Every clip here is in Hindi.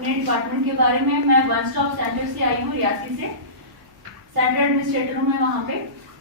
अपने डिपार्टमेंट के बारे में। मैं वन स्टॉप सेंटर से आई हूँ, रियासी से। सेंटर एडमिनिस्ट्रेटर हूँ मैं वहाँ पे।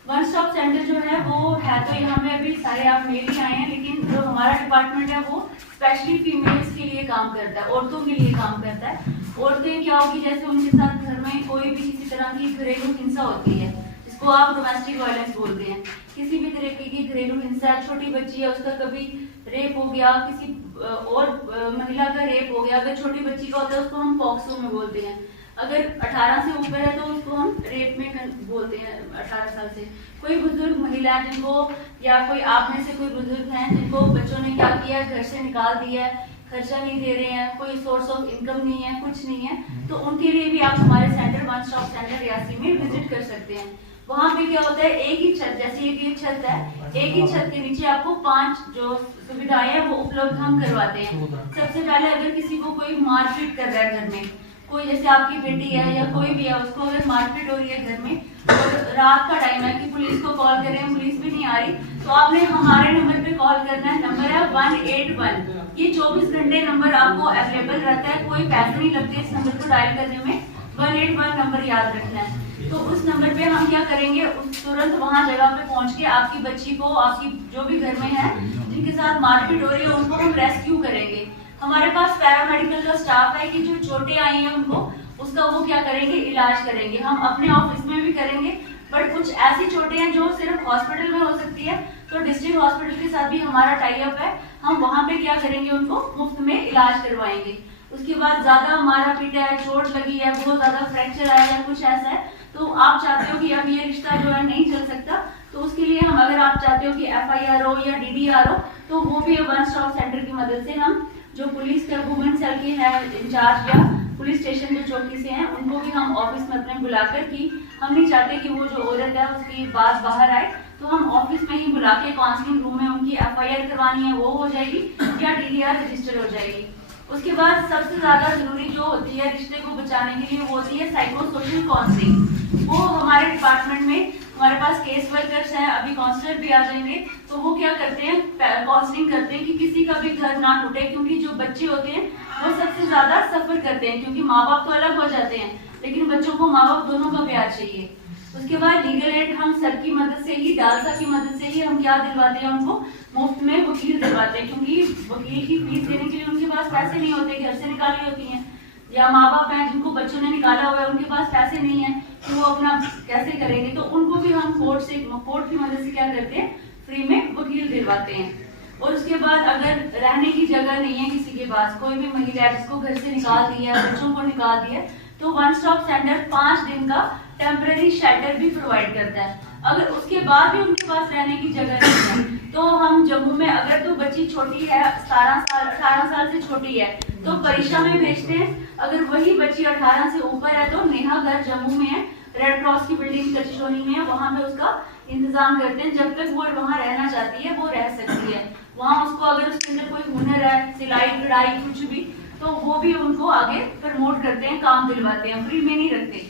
वन स्टॉप सेंटर जो है वो है, तो यहाँ पे अभी सारे आप मेल ही आए हैं, लेकिन जो हमारा डिपार्टमेंट है वो स्पेशली फीमेल्स के लिए काम करता है, औरतों के लिए काम करता है। औरतें क्या होगी, जैसे उनके साथ घर में कोई भी किसी तरह की घरेलू हिंसा होती है, जिसको आप डोमेस्टिक वायलेंस बोलते हैं, किसी भी तरीके की घरेलू हिंसा, छोटी बच्ची है उसका कभी रेप हो गया, किसी और महिला का रेप हो गया, अगर छोटी बच्ची का होता है उसको हम पॉक्सो में बोलते हैं, अगर 18 से ऊपर है तो उसको हम रेप में बोलते हैं 18 साल से। कोई बुजुर्ग महिला जिनको, या कोई आप में से कोई बुजुर्ग हैं जिनको बच्चों ने क्या किया, घर से निकाल दिया है, खर्चा नहीं दे रहे हैं, कोई सोर्स ऑफ इनकम नहीं है, कुछ नहीं है, तो उनके लिए भी आप हमारे centre one stop centre Reasi में विजिट कर सकते हैं। वहाँ पे क्या होता है, एक ही छत, जैसे एक छत है, एक ही छत के नीचे आपको 5 जो सुविधाएं हैं वो उपलब्ध हम करवाते हैं। सबसे पहले अगर किसी को कोई मारपीट कर रहा है घर में, कोई जैसे आपकी बेटी है या कोई भी है, उसको अगर मारपीट हो रही है घर में और रात का टाइम है कि पुलिस को कॉल करें, पुलिस भी नहीं आ रही, तो आपने हमारे नंबर पे कॉल करना है। नंबर है 181। ये 24 घंटे नंबर आपको अवेलेबल रहता है, कोई पैसे नहीं लगते इस नंबर को डायल करने में। 181 नंबर याद रखना है। तो उस नंबर पे हम क्या करेंगे, उस तुरंत वहां जगह पे पहुंच के आपकी बच्ची को, आपकी जो भी घर में है जिनके साथ मारपीट हो रही है, उनको हम रेस्क्यू करेंगे। हमारे पास पैरामेडिकल का स्टाफ है कि जो चोटें आई हैं उनको, उसका वो क्या करेंगे, इलाज करेंगे। हम अपने ऑफिस में भी करेंगे, बट कुछ ऐसी चोटें हैं जो सिर्फ हॉस्पिटल में हो सकती है, तो डिस्ट्रिक्ट हॉस्पिटल के साथ भी हमारा टाई अप है, हम वहाँ पे क्या करेंगे, उनको मुफ्त में इलाज करवाएंगे। उसके बाद ज्यादा मारा पीटा है, चोट लगी है, बहुत ज्यादा फ्रैक्चर आया है, कुछ ऐसा है, तो आप चाहते हो कि अब ये रिश्ता जो है नहीं चल सकता, तो उसके लिए हम, अगर आप चाहते हो कि FIR हो या DDR हो, तो वो भी वन स्टॉप सेंटर की मदद से हम, जो पुलिस के वुमेन सेल के है इंचार्ज या पुलिस स्टेशन जो चौकी से हैं, उनको भी हम ऑफिस में अपने बुलाकर, कि हम नहीं चाहते कि वो जो औरत है उसकी बात बाहर आए, तो हम ऑफिस में ही बुला के काउंसलिंग रूम में उनकी FIR करवानी है वो हो जाएगी, या DDR रजिस्टर हो जाएगी। उसके बाद सबसे ज्यादा जरूरी जो होती है रिश्ते को बचाने के लिए, वो होती है साइको सोशल काउंसलिंग। वो हमारे डिपार्टमेंट में, हमारे पास केस वर्कर्स हैं, अभी काउंसलर भी आ जाएंगे, तो वो क्या करते हैं, काउंसलिंग करते हैं कि किसी का भी घर ना टूटे, क्योंकि जो बच्चे होते हैं वो सबसे ज्यादा सफर करते हैं, क्योंकि माँ बाप तो अलग हो जाते हैं, लेकिन बच्चों को माँ बाप दोनों का प्यार चाहिए। उसके बाद लीगल एड हम सर की मदद से ही, डालसा की मदद से ही हम क्या दिलवाते हैं, उनको मुफ्त में वकील दिलवाते हैं, क्योंकि वकील की फीस देने के लिए उनके पास पैसे नहीं होते, घर से निकाली होती हैं, या माँ बाप हैं जिनको बच्चों ने निकाला हुआ है, उनके पास पैसे नहीं है कि वो अपना कैसे करेंगे, तो उनको भी हम कोर्ट की मदद से क्या करते हैं, फ्री में वकील दिलवाते हैं। और उसके बाद अगर रहने की जगह नहीं है किसी के पास, कोई भी महिला जिसको घर से निकाल दिया, बच्चों को निकाल दिया, तो वन स्टॉप सेंटर 5 दिन का टेम्पररी शेल्टर भी प्रोवाइड करता है। अगर उसके बाद भी उनके पास रहने की जगह नहीं है, तो हम जम्मू में, अगर तो बच्ची छोटी है 18 साल से छोटी है, तो परीक्षा में भेजते हैं। अगर वही बच्ची 18 से ऊपर है तो नेहा घर जम्मू में है, रेड क्रॉस की बिल्डिंग कचिशोनी में है, वहाँ पे उसका इंतजाम करते हैं। जब तक वो वहाँ रहना चाहती है वो रह सकती है। वहाँ उसको अगर उसके अंदर कोई हुनर है, सिलाई कढ़ाई कुछ भी, तो वो भी उनको आगे प्रमोट करते हैं, काम दिलवाते हैं, फ्री में नहीं रखते।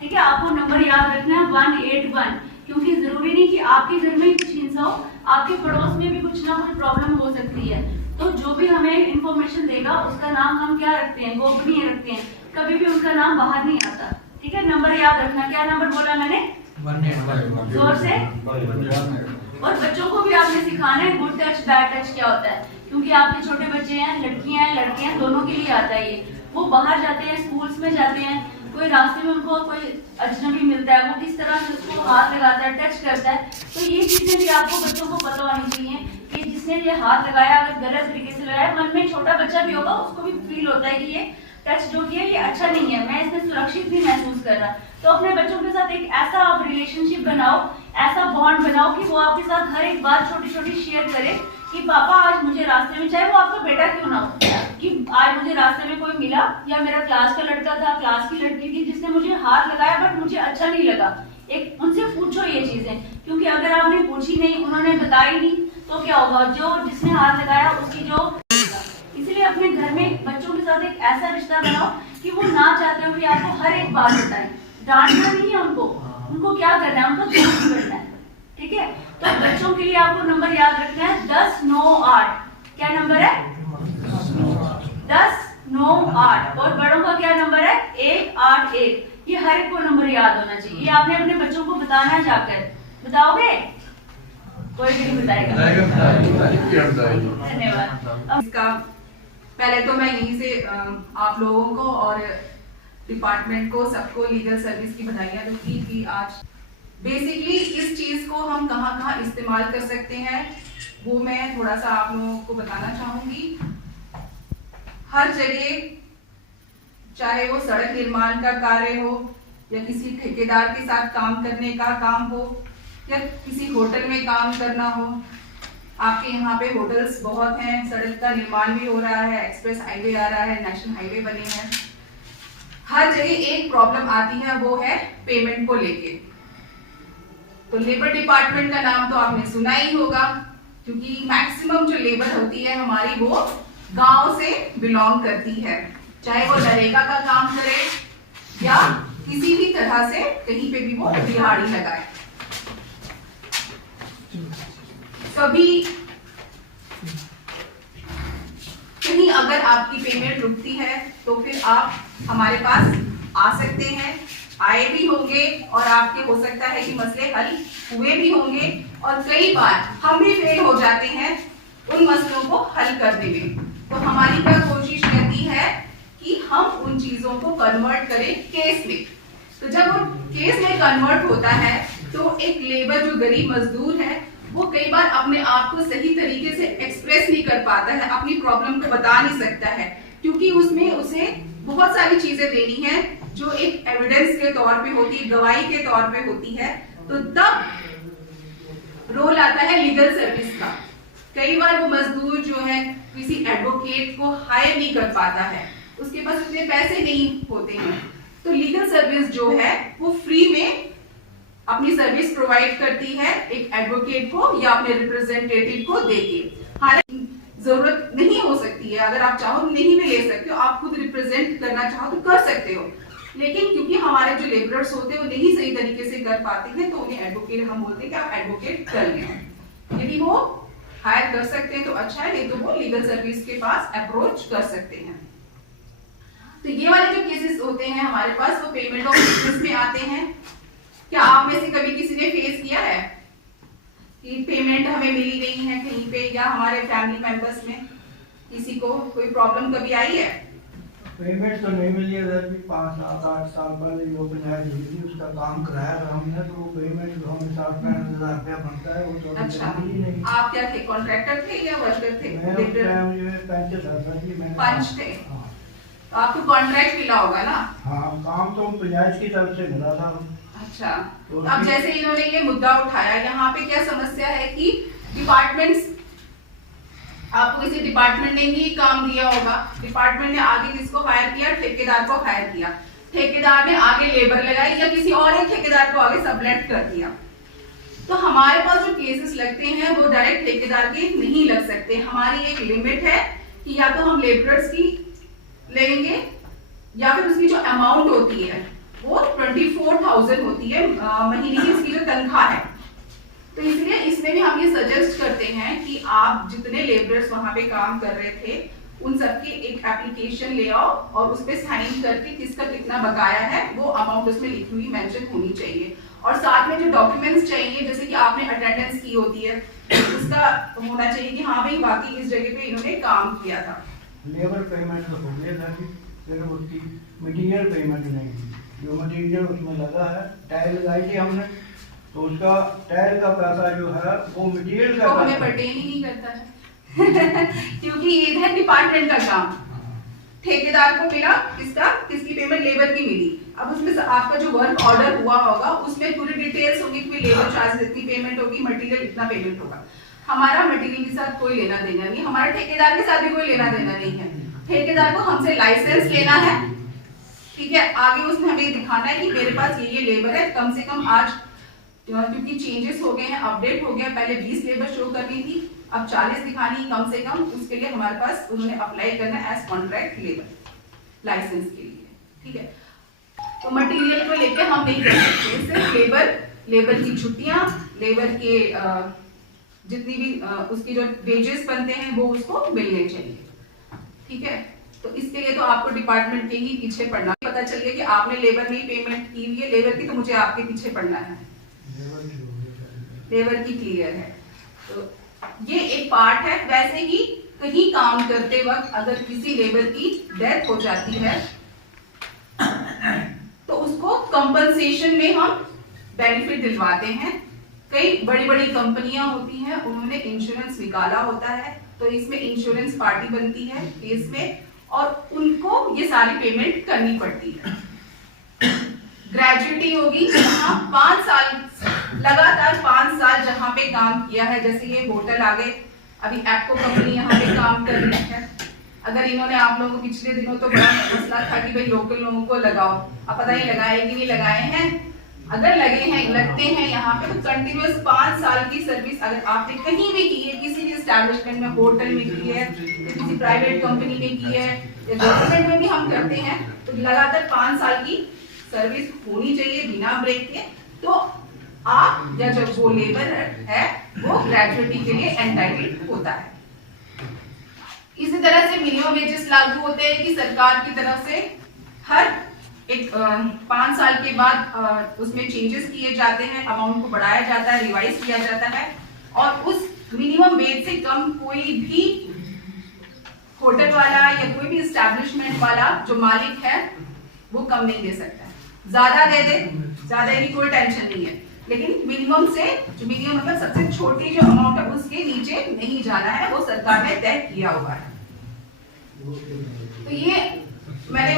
ठीक है, आपको नंबर याद रखना है 181, क्योंकि जरूरी नहीं कि आपके घर में ही कुछ हिंसा हो, आपके पड़ोस में भी कुछ ना कुछ प्रॉब्लम हो सकती है। तो जो भी हमें इंफॉर्मेशन देगा उसका नाम हम क्या रखते हैं, गोपनीय रखते हैं, कभी भी उनका नाम बाहर नहीं आता। ठीक है, नंबर याद रखना। क्या नंबर बोला मैंने? 181। जोर से। और बच्चों को भी आपने सिखाना है गुड टच बैड टच क्या होता है, क्योंकि आपके छोटे बच्चे हैं, लड़कियां हैं लड़के हैं, दोनों के लिए आता है ये। वो बाहर जाते हैं, स्कूल्स में जाते हैं, कोई रास्ते में उनको कोई अजनबी मिलता है, वो किस तरह से उसको हाथ लगाता है, टच करता है, तो ये चीजें भी आपको बच्चों को पता होनी चाहिए कि जिसने ये हाथ लगाया अगर गलत तरीके से लगाया, मन में छोटा बच्चा भी होगा उसको भी फील होता है कि ये टच जो किया ये अच्छा नहीं है, मैं इसमें सुरक्षित नहीं महसूस कर रहा। तो अपने बच्चों के साथ एक ऐसा आप रिलेशनशिप बनाओ, ऐसा बॉन्ड बनाओ कि वो आपके साथ हर एक बात छोटी छोटी शेयर करे कि पापा आज मुझे रास्ते में, चाहे वो आपका बेटा क्यों ना हो, कि आज मुझे रास्ते में कोई मिला, या मेरा क्लास का लड़का था, क्लास की लड़की थी जिसने मुझे हाथ लगाया बट मुझे अच्छा नहीं लगा, एक उनसे पूछो ये चीजें, क्योंकि अगर आपने पूछी नहीं, उन्होंने बताई नहीं, तो क्या होगा, जो जिसने हाथ लगाया उसकी जो, इसलिए अपने घर में बच्चों के साथ एक ऐसा रिश्ता बनाओ कि वो ना चाहते हो कि आपको हर एक बात बताएं, डांटना नहीं है उनको क्या करना है, उनको दोस्त बनना है। ठीक है, तो बच्चों के लिए आपको नंबर याद रखना है 1098। क्या नंबर है? 10 98 और बड़ों का क्या नंबर है 181। ये हर एक को नंबर याद होना चाहिए। ये आपने अपने बच्चों को बताना, जाकर बताओगे? कोई भी नहीं बताएगा। धन्यवाद। इसका पहले तो मैं यहीं से आप लोगों को और डिपार्टमेंट को सबको लीगल सर्विस की बधाइयाँ दूंगी कि आज बेसिकली इस चीज को हम कहाँ कहाँ इस्तेमाल कर सकते हैं वो मैं थोड़ा सा आप लोगों को बताना चाहूंगी। हर जगह, चाहे वो सड़क निर्माण का कार्य हो या किसी ठेकेदार के साथ काम करने का काम हो या किसी होटल में काम करना हो, आपके यहाँ पे होटल्स बहुत हैं, सड़क का निर्माण भी हो रहा है, एक्सप्रेस हाईवे आ रहा है, नेशनल हाईवे बने हैं। हर जगह एक प्रॉब्लम आती है, वो है पेमेंट को लेके। तो लेबर डिपार्टमेंट का नाम तो आपने सुना ही होगा, क्योंकि मैक्सिमम जो लेबर होती है हमारी वो गांव से बिलोंग करती है, चाहे वो नरेगा का काम करे या किसी भी तरह से कहीं पे भी वो दिहाड़ी लगाए। कभी कहीं अगर आपकी पेमेंट रुकती है तो फिर आप हमारे पास आ सकते हैं, आए भी होंगे और आपके हो सकता है कि मसले हल हुए भी होंगे और कई बार हम भी फेल हो जाते हैं उन मसलों को हल करने में। तो हमारी क्या कोशिश रहती है कि हम उन चीजों को कन्वर्ट करें केस में। तो जब वो केस में कन्वर्ट होता है तो एक लेबर जो गरीब मजदूर है वो कई बार अपने आप को सही तरीके से एक्सप्रेस नहीं कर पाता है, अपनी प्रॉब्लम को बता नहीं सकता है, क्योंकि उसमें उसे बहुत सारी चीजें देनी है जो एक एविडेंस के तौर पे होती है, गवाही के तौर पे होती है। तो तब रोल आता है लीगल सर्विस का। कई बार वो मजदूर जो है किसी एडवोकेट को हायर नहीं कर पाता है, उसके पास इतने पैसे नहीं होते हैं, तो लीगल सर्विस जो है वो फ्री में अपनी सर्विस प्रोवाइड करती है एक एडवोकेट को या अपने रिप्रेजेंटेटिव को देके। हालांकि जरूरत नहीं हो सकती है, अगर आप चाहो नहीं भी ले सकते हो, आप खुद रिप्रेजेंट करना चाहो तो कर सकते हो, लेकिन क्योंकि हमारे जो लेबरर्स होते हैं वो नहीं सही तरीके से कर पाते हैं तो उन्हें एडवोकेट हम बोलते हैं कि आप एडवोकेट कर लें। यदि वो हायर कर सकते हैं तो अच्छा है, नहीं तो वो लीगल सर्विस के पास अप्रोच कर सकते हैं। तो ये वाले जो केसेस होते हैं हमारे पास वो पेमेंट ऑफ इंटरेस्ट में आते हैं। क्या आप में से कभी किसी ने फेस किया है कि पेमेंट हमें मिली नहीं है कहीं पे, या हमारे फैमिली मेंबर्स में किसी को कोई प्रॉब्लम कभी आई है? पेमेंट तो नहीं मिली है, 5-7-8 साल पहले जो पंचायत हुई थी उसका काम कराया था हमने, तो वो पेमेंट जो हमें 60-65 हज़ार रुपया बनता है वो तो अच्छा, नहीं। आप क्या थे, कॉन्ट्रैक्टर थे या वर्कर थे? मैं उस टाइम जो पंच था, पंच थे। तो आपको कॉन्ट्रैक्ट मिला होगा ना? हाँ, काम तो पंचायत की तरफ से मिला था। अच्छा, तो अब जैसे इन्होंने ये मुद्दा उठाया, यहाँ पे क्या समस्या है कि डिपार्टमेंट्स, आपको किसी डिपार्टमेंट ने ही काम दिया होगा, डिपार्टमेंट ने आगे किसको हायर किया? ठेकेदार को हायर किया, ठेकेदार ने आगे लेबर लगाई या किसी और एक ठेकेदार को आगे सबलेट कर दिया। तो हमारे पास जो केसेस लगते हैं वो डायरेक्ट ठेकेदार के नहीं लग सकते। हमारी एक लिमिट है कि या तो हम लेबरर्स की लेंगे या फिर उसकी जो अमाउंट होती है वो 24,000 होती है महीने की उसकी जो तनख्वाह है। तो इसलिए इसमें भी हम ये सजेस्ट करते हैं कि आप जितने लेबरर्स वहां पे काम कर रहे थे उन सबकी एक एप्लीकेशन ले आओ और उस पे साइन करके किसका कितना बकाया है वो अमाउंट उसमें लिखी हुई मेंशन होनी चाहिए। और साथ में जो डॉक्यूमेंट्स चाहिए, जैसे कि आपने अटेंडेंस की होती है, उसका होना चाहिए कि हाँ भाई वाकई इस जगह पे इन्होंने काम किया था। लेबर पेमेंट तो हो गया, लेकिन उसकी मटीरियल पेमेंट नहीं हुई। जो मटीरियल उसमें लगा है, टाइल लगाई थी हमने, तो उसका टाइल का पैसा जो है वो मटीरियल का हमें पर्टेन ही नहीं करता है क्योंकि ये है डिपार्टमेंट का काम। ठेकेदार को मिला किसकी पेमेंट? लेबर की मिली। अब उसमें आपका जो वर्क ऑर्डर हुआ होगा उसमें पूरी डिटेल्स होंगी कि लेबर चार्ज इतनी पेमेंट होगी, मटेरियल इतना पेमेंट होगा। हमारा मटेरियल के साथ कोई लेना देना नहीं, हमारे ठेकेदार के साथ भी कोई लेना देना नहीं है। ठेकेदार को हमसे लाइसेंस लेना है, ठीक है, आगे उसमें हमें दिखाना है कि मेरे पास ये लेबर है, कम से कम आज क्योंकि चेंजेस हो गए हैं, अपडेट हो गया, पहले 20 लेबर शो करनी थी, अब 40 दिखानी कम से कम। उसके लिए हमारे पास उन्होंने अप्लाई करना एज कॉन्ट्रैक्ट लेबर लाइसेंस के लिए, ठीक है। तो मटेरियल को लेके हम नहीं कर सकते, सिर्फ लेबर की छुट्टियां, लेबर के जितनी भी उसकी जो वेजेस बनते हैं वो उसको मिलने चाहिए, ठीक है। तो इसके लिए तो आपको डिपार्टमेंट के ही पीछे पड़ना, पता चल गया कि आपने लेबर नहीं पेमेंट की हुई है लेबर की, तो मुझे आपके पीछे पड़ना है, लेबर की क्लियर है। तो ये एक पार्ट है। वैसे ही कहीं काम करते वक्त अगर किसी लेबर की डेथ हो जाती है तो उसको कंपनसेशन में हम बेनिफिट दिलवाते हैं। कई बड़ी बड़ी कंपनियां होती हैं, उन्होंने इंश्योरेंस निकाला होता है, तो इसमें इंश्योरेंस पार्टी बनती है केस में और उनको ये सारी पेमेंट करनी पड़ती है। ग्रेजुएटी होगी जहाँ 5 साल लगातार 5 साल जहाँ पे काम किया है, जैसे ये होटल आ गए, अभी एप्को कंपनी यहाँ पे काम कर रही है। अगर इन्होंने आप लोगों को पिछले दिनों तो बड़ा मसला था कि भाई लोकल लोगों को लगाओ, अब पता नहीं लगाए कि नहीं लगाए हैं, अगर लगे हैं लगते हैं यहाँ पे, तो कंटिन्यूअस 5 साल की सर्विस अगर आपने कहीं भी की है, किसी भी एस्टैब्लिशमेंट में, होटल में की है, किसी प्राइवेट कंपनी में की है या गवर्नमेंट में भी हम करते हैं, तो लगातार 5 साल की सर्विस होनी चाहिए बिना ब्रेक के, तो आप या जब वो लेबर है वो ग्रेजुएटी के लिए एंटाइटल्ड होता है। इसी तरह से मिनिमम वेजेस लागू होते हैं कि सरकार की तरफ से हर एक 5 साल के बाद उसमें चेंजेस किए जाते हैं, अमाउंट को बढ़ाया जाता है, रिवाइज किया जाता है और उस मिनिमम वेज से कम कोई भी होटल वाला या कोई भी एस्टैब्लिशमेंट वाला जो मालिक है वो कम नहीं दे सकता। ज्यादा दे दे, ज्यादा की कोई टेंशन नहीं है, लेकिन मिनिमम से जो मिनिमम मतलब सबसे छोटी जो अमाउंट है उसके नीचे नहीं जाना है, वो सरकार ने तय किया हुआ है। तो ये मैंने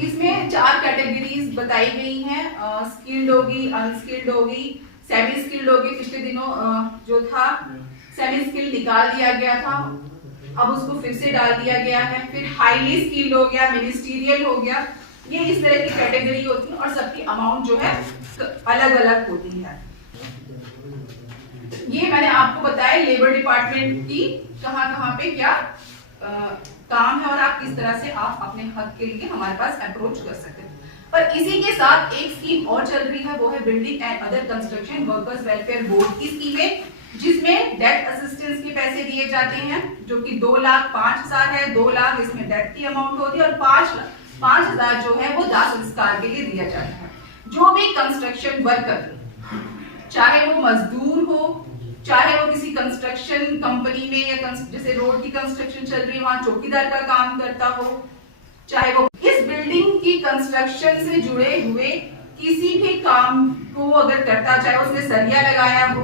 इसमें 4 कैटेगरीज बताई गई हैं, स्किल्ड होगी, अनस्किल्ड होगी, सेमी स्किल्ड होगी। पिछले दिनों जो था सेमी स्किल्ड निकाल दिया गया था, अब उसको फिर से डाल दिया गया है। फिर हाईली स्किल्ड हो गया, मिनिस्टीरियल हो गया, ये इस तरह की कैटेगरी होती है और सबकी अमाउंट जो है अलग अलग होती है। ये मैंने आपको बताया लेबर डिपार्टमेंट की कहां पे क्या काम है और आप किस तरह से आप अपने हक के लिए हमारे पास अप्रोच कर सकते हैं। पर इसी के साथ एक स्कीम और चल रही है, वो है building and other construction workers welfare board की स्कीमें, जिसमें डेथ असिस्टेंस के पैसे दिए जाते हैं, जो कि 2,05,000 है। 2 लाख इसमें डेथ की अमाउंट होती है और 5,000 जो है वो दाह संस्कार के लिए दिया जाता है। जो भी कंस्ट्रक्शन वर्कर, चाहे वो मजदूर हो, चाहे वो किसी कंस्ट्रक्शन कंपनी में या जैसे रोड की कंस्ट्रक्शन चल रही है वहां चौकीदार का काम करता हो, चाहे वो इस बिल्डिंग की कंस्ट्रक्शन से जुड़े हुए किसी भी काम को अगर करता, चाहे उसने सरिया लगाया हो,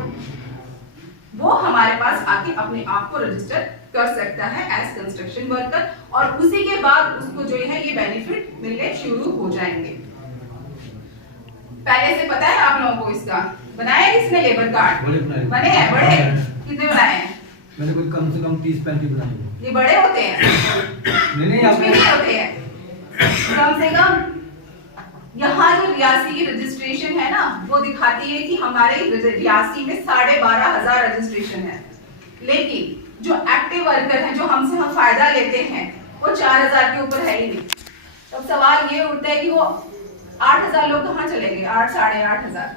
वो हमारे पास आके अपने आप को रजिस्टर कर सकता है एज कंस्ट्रक्शन वर्कर और उसी के बाद उसको जो है ये बेनिफिट मिलने शुरू हो जाएंगे। पहले से पता है आप लोगों को इसका बनाया किसने लेबर कार्ड? बने हैं बड़े? कितने बनाए हैं? मैंने कोई कम से कम 30-35 बनाए। ये बड़े होते हैं? नहीं कुछ भी नहीं होते हैं। कम से कम यहाँ जो रियासी की रजिस्ट्रेशन है ना, वो दिखाती है कि हमारे रियासी में 12,500 रजिस्ट्रेशन है, लेकिन जो एक्टिव वर्कर हैं, जो हमसे हम फायदा लेते हैं, वो 4,000 के ऊपर है ही नहीं। तब सवाल ये उठता है कि वो 8,000 लोग कहाँ चले गए? 8,500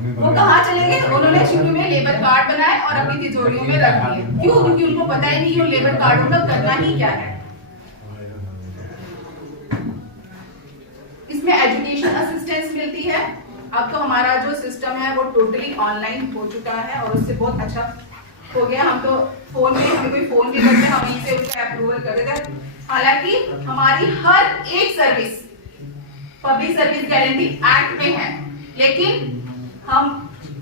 वो कहाँ चले गए? उन्होंने शुरू में लेबर कार्ड बनाए और अपनी तिजोरियों में रख दिए। क्यों? क्योंकि उनको पता ही नहीं कि लेबर कार्डों का करना ही क्या है। इसमें एजुकेशन असिस्टेंस मिलती है। अब तो हमारा जो सिस्टम है वो टोटली ऑनलाइन हो चुका है और उससे बहुत अच्छा हो गया। हम तो फोन में, हमें कोई फोन भी करते हम यहीं से उसका अप्रूवल कर देते हैं। हालांकि हमारी हर एक service public service guarantee act में है, लेकिन हम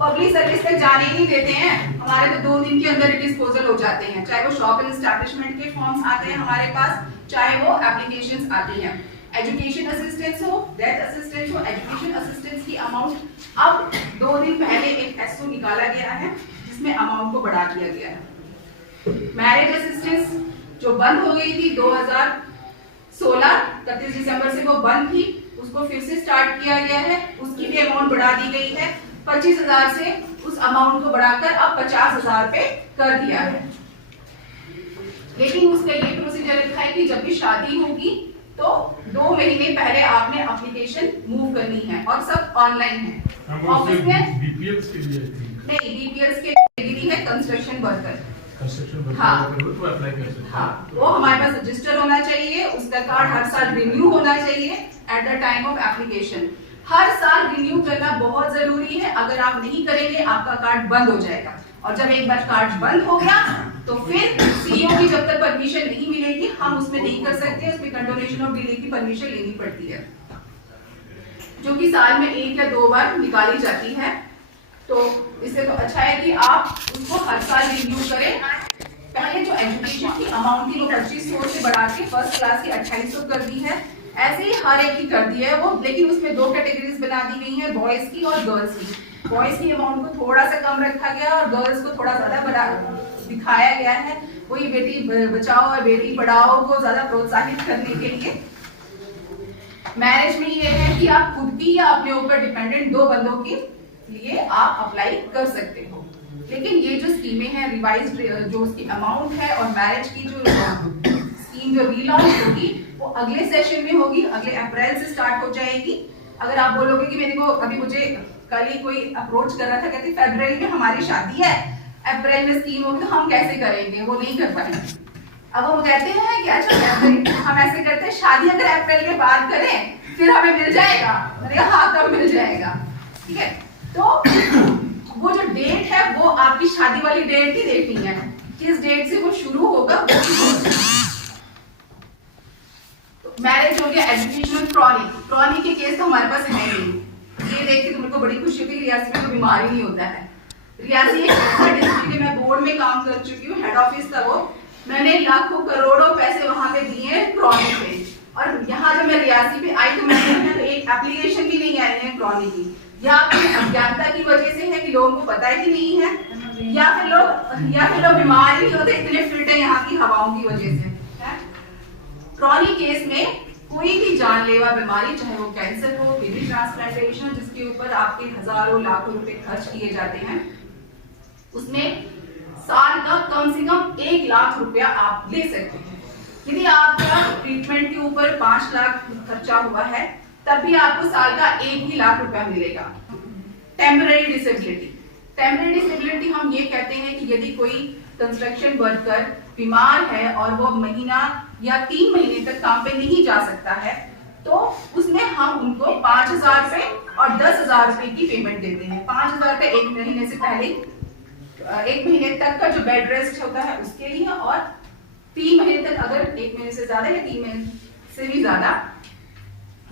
पब्लिक सर्विस तक जाने ही नहीं देते हैं। हमारे तो 2 दिन के अंदर डिस्पोजल हो जाते हैं, चाहे वो शॉप एंड एस्टैब्लिशमेंट के फॉर्म्स आते हैं हमारे पास, चाहे वो एप्लीकेशंस आती हैं। एजुकेशन असिस्टेंस हो, डेथ असिस्टेंस हो, एजुकेशन असिस्टेंस की अमाउंट अब 2 दिन पहले एक एसओ निकाला गया है जिसमें अमाउंट को बढ़ा दिया गया है। मैरिज असिस्टेंस जो बंद हो गई थी 2016 31 दिसंबर से वो बंद थी, उसको फिर से स्टार्ट किया गया है। उसकी भी अमाउंट बढ़ा दी गई है, 25,000 से उस अमाउंट को बढ़ाकर अब 50,000 पे कर दिया है। लेकिन उसका ये प्रोसीजर रखा है कि जब भी शादी होगी तो 2 महीने पहले आपने एप्लीकेशन मूव करनी है और सब ऑनलाइन है। ऑफिस में बीपीएल्स के लिए नहीं, बीपीएल्स के लिए है कंस्ट्रक्शन वर्कर। कंस्ट्रक्शन हाँ। तो अप्लाई कर सकते हैं। हाँ, वो हमारे पास रजिस्टर होना चाहिए, उसका कार्ड हर साल रिन्यू होना चाहिए at the time of application. हर साल रिन्यू करना बहुत जरूरी है, अगर आप नहीं करेंगे आपका कार्ड बंद हो जाएगा, और जब एक बार कार्ड बंद हो गया तो फिर सीईओ की जब तक परमिशन नहीं मिलेगी हम उसमें नहीं कर सकते, उसमें कंडोनेशन ऑफ डिले की परमिशन लेनी पड़ती है, जो कि साल में 1 या 2 बार निकाली जाती है। तो इससे तो अच्छा है कि आप उसको हर साल रिन्यू करें। पहले जो एजुकेशन की अमाउंट थी वो 2500 से बढ़ा के फर्स्ट क्लास की 2800 कर दी है, ऐसे ही हर एक की कर दी है वो, लेकिन उसमें 2 कैटेगरीज बना दी गई है, बॉयज की और गर्ल्स की। बॉयज की अमाउंट को थोड़ा सा कम रखा गया और गर्ल्स को थोड़ा ज्यादा बढ़ा दिखाया गया है, वही बेटी बचाओ और बेटी पढ़ाओ को ज्यादा प्रोत्साहित करने के लिए। मैरिज में ये है कि आप खुद की या अपने ऊपर डिपेंडेंट 2 बंदों के लिए आप अप्लाई कर सकते हो, लेकिन ये जो स्कीमें हैं रिवाइज्ड जो उसकी अमाउंट है और मैरिज की जो स्कीम जो रीलॉन्च होगी वो अगले सेशन में होगी, अगले अप्रैल से स्टार्ट हो जाएगी। अगर आप बोलोगे कि मेरे को अभी मुझे कल ही कोई अप्रोच कर रहा था, कहते फरवरी में हमारी शादी है, अप्रैल में स्कीम होगी तो हम कैसे करेंगे, वो नहीं कर पाएंगे। अब वो कहते हैं कि अच्छा हम ऐसे करते हैं, शादी अगर अप्रैल में बात करें फिर हमें मिल जाएगा, हाँ कब मिल जाएगा, ठीक है। तो वो जो डेट है वो आपकी शादी वाली डेट ही देखनी है, किस डेट से वो शुरू होगा वो तो मैरिज हो गया। एजुकेशनल क्रॉनिक के केस तो हमारे पास है नहीं, ये देख के तो मेरे को बड़ी खुशी हुई, रियासी में तो बीमार ही नहीं होता है। रियासी एक ऐसा डिस्ट्रिक्ट है, मैं बोर्ड में काम कर चुकी हूँ, हेड ऑफिस था वो, मैंने लाखों करोड़ों पैसे वहां पे दिए क्रॉनिक पे, और यहाँ जब मैं रियासी पे आई तो मैंने तो एक एप्लीकेशन भी नहीं आई है क्रॉनिक की, या अपनी अज्ञानता की वजह से है कि लोगों को पता ही नहीं है, या फिर लोग बीमार ही नहीं होते, इतने फिट है यहाँ की हवाओं की वजह से। क्रॉनिक केस में कोई भी जानलेवा बीमारी, चाहे वो कैंसर हो, किडनी ट्रांसप्लांटेशन जिसके ऊपर आपके हजारों लाखों रुपए खर्च किए जाते हैं, उसमें साल का कम से कम 1 लाख रुपया आप ले सकते हैं। यदि आपका ट्रीटमेंट के ऊपर 5 लाख खर्चा हुआ है तब भी आपको साल का 1 ही लाख रुपया मिलेगा। टेम्पररी डिसेबिलिटी हम ये कहते हैं कि यदि कोई कंस्ट्रक्शन वर्कर बीमार है और वो महीना या 3 महीने तक काम पे नहीं जा सकता है, तो उसमें हम उनको 5,000 रुपए और 10,000 रुपए की पेमेंट देते हैं। 5,000 रुपए 1 महीने से पहले, 1 महीने तक का जो बेड रेस्ट होता है उसके लिए, और 3 महीने तक अगर 1 महीने से ज्यादा या 3 महीने से भी ज्यादा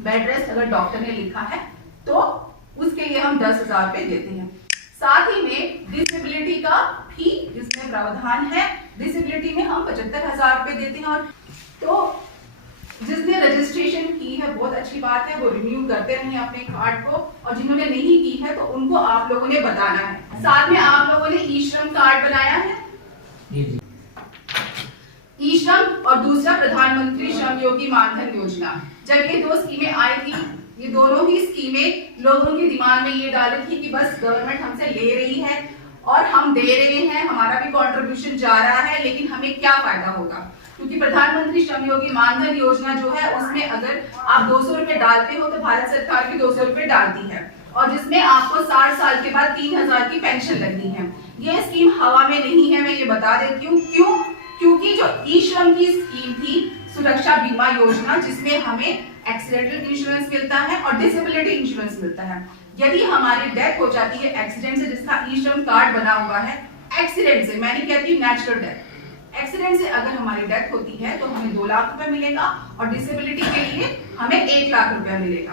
बेड रेस्ट अगर डॉक्टर ने लिखा है तो उसके लिए हम 10,000 रुपए देते हैं। साथ ही में डिसेबिलिटी का भी जिसमें प्रावधान है, डिसेबिलिटी में हम 75,000 रुपए देते हैं। और तो जिसने रजिस्ट्रेशन की है बहुत अच्छी बात है, वो रिन्यू करते रहें अपने कार्ड को, और जिन्होंने नहीं की है तो उनको आप लोगों ने बताना है। साथ में आप लोगों ने ई श्रम कार्ड बनाया है, ई श्रम और दूसरा प्रधानमंत्री श्रम योगी मानधन योजना। जब ये 2 स्कीमें आई थी, ये दोनों ही स्कीमें लोगों के दिमाग में ये डाली थी कि बस गवर्नमेंट हमसे ले रही है और हम दे रहे हैं, हमारा भी कंट्रीब्यूशन जा रहा है, लेकिन हमें क्या फायदा होगा। क्योंकि प्रधानमंत्री श्रम योगी मानधन योजना जो है उसमें अगर आप 200 रुपए डालते हो तो भारत सरकार भी 200 रुपए डालती है, और जिसमें आपको 60 साल के बाद 3,000 की पेंशन लगनी है। ये स्कीम हवा में नहीं है, मैं ये बता देती हूँ क्यों। क्योंकि जो ई श्रम की स्कीम थी सुरक्षा बीमा योजना, जिसमें हमें एक्सीडेंटल इंश्योरेंस मिलता है और डिसेबिलिटी इंश्योरेंस मिलता है। यदि हमारी डेथ हो जाती है एक्सीडेंट से, जिसका ई श्रम कार्ड बना हुआ है, एक्सीडेंट से, मैं नहीं कहती नेचुरल डेथ, एक्सीडेंट से अगर हमारी डेथ होती है तो हमें 2 लाख रुपए मिलेगा, और डिसेबिलिटी के लिए हमें 1 लाख रुपया मिलेगा।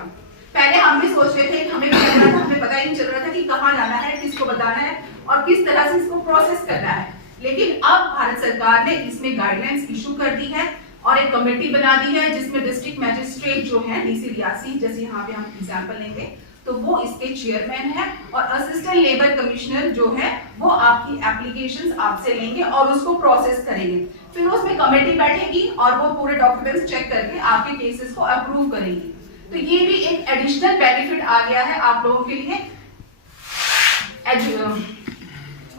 पहले हम भी सोच रहे थे, हमें पता ही नहीं चल रहा था कि कहाँ जाना है, किसको बताना है और किस तरह से इसको प्रोसेस करना है। लेकिन अब भारत सरकार ने इसमें गाइडलाइंस इशू कर दी है और एक कमेटी बना दी है, जिसमें डिस्ट्रिक्ट मैजिस्ट्रेट जो है डीसी रियासी, जैसे यहाँ पे हम एग्जांपल लेंगे तो वो इसके चेयरमैन है, और असिस्टेंट लेबर कमिश्नर जो है वो आपकी एप्लीकेशंस आपसे लेंगे और उसको प्रोसेस करेंगे। फिर उसमें कमेटी बैठेगी और वो पूरे डॉक्यूमेंट्स चेक करके आपके केसेस को अप्रूव करेगी। तो ये भी एक एडिशनल बेनिफिट आ गया है आप लोगों के लिए।